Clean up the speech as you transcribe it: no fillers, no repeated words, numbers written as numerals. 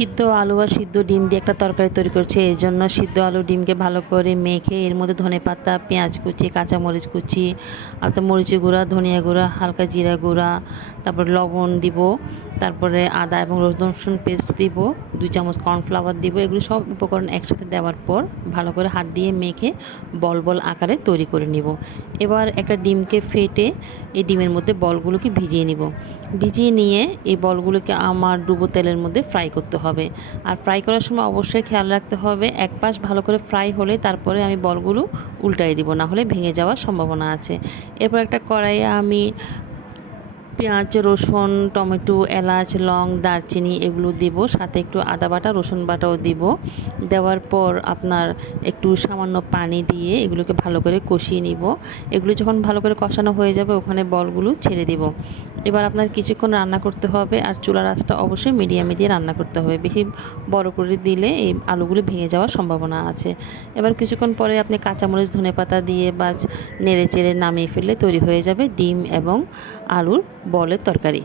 সিদ্ধ আলু আর সিদ্ধ ডিম দিয়ে একটা তরকারি তৈরি করছি। এই জন্য সিদ্ধ আলু ডিমকে ভালো করে মেখে এর মধ্যে ধনেপাতা, পেঁয়াজ কুচি, কাঁচামরিচ কুচি, তারপর মরিচি গুঁড়া, ধনিয়া গুঁড়া, হালকা জিরা গুঁড়া, তারপর লবণ দিব, তারপরে আদা এবং রসুন পেস্ট দিব, 2 চামচ কর্নফ্লাওয়ার দিব। এগুলো সব উপকরণ একসাথে দেওয়ার পর ভালো করে হাত দিয়ে মেখে বল বল আকারে তৈরি করে নিব। এবার একটা ডিমকে ফেটে এই ডিমের মধ্যে বলগুলোকে ভিজিয়ে নিব। ভিজিয়ে নিয়ে এই বলগুলোকে আমার ডুবো তেলের মধ্যে ফ্রাই করতে হবে। আর ফ্রাই করার সময় অবশ্যই খেয়াল রাখতে হবে এক পাশ ভালো করে ফ্রাই হলে তারপরে আমি বলগুলো উল্টাই দিব, না হলে ভেঙে যাওয়ার সম্ভাবনা আছে। এরপর একটা কড়াইয়ে আমি পেঁয়াজ, রসুন, টমেটো, এলাচ, লং, দারচিনি এগুলো দিব, সাথে একটু আদা বাটা, রসুন বাটাও দিব। দেওয়ার পর আপনার একটু সামান্য পানি দিয়ে এগুলোকে ভালো করে কষিয়ে নিব। এগুলো যখন ভালো করে কষানো হয়ে যাবে ওখানে বলগুলো ছেড়ে দিব। এবার আপনার কিছুক্ষণ রান্না করতে হবে, আর চুলার আঁচটা অবশ্যই মিডিয়ামে দিয়ে রান্না করতে হবে। বেশি বড় করে দিলে এই আলুগুলো ভেঙে যাওয়ার সম্ভাবনা আছে। এবার কিছুক্ষণ পরে আপনি কাঁচামরিচ, ধনেপাতা দিয়ে নেড়ে চেড়ে নামিয়ে ফেললে তৈরি হয়ে যাবে ডিম এবং আলুর বলের তরকারি।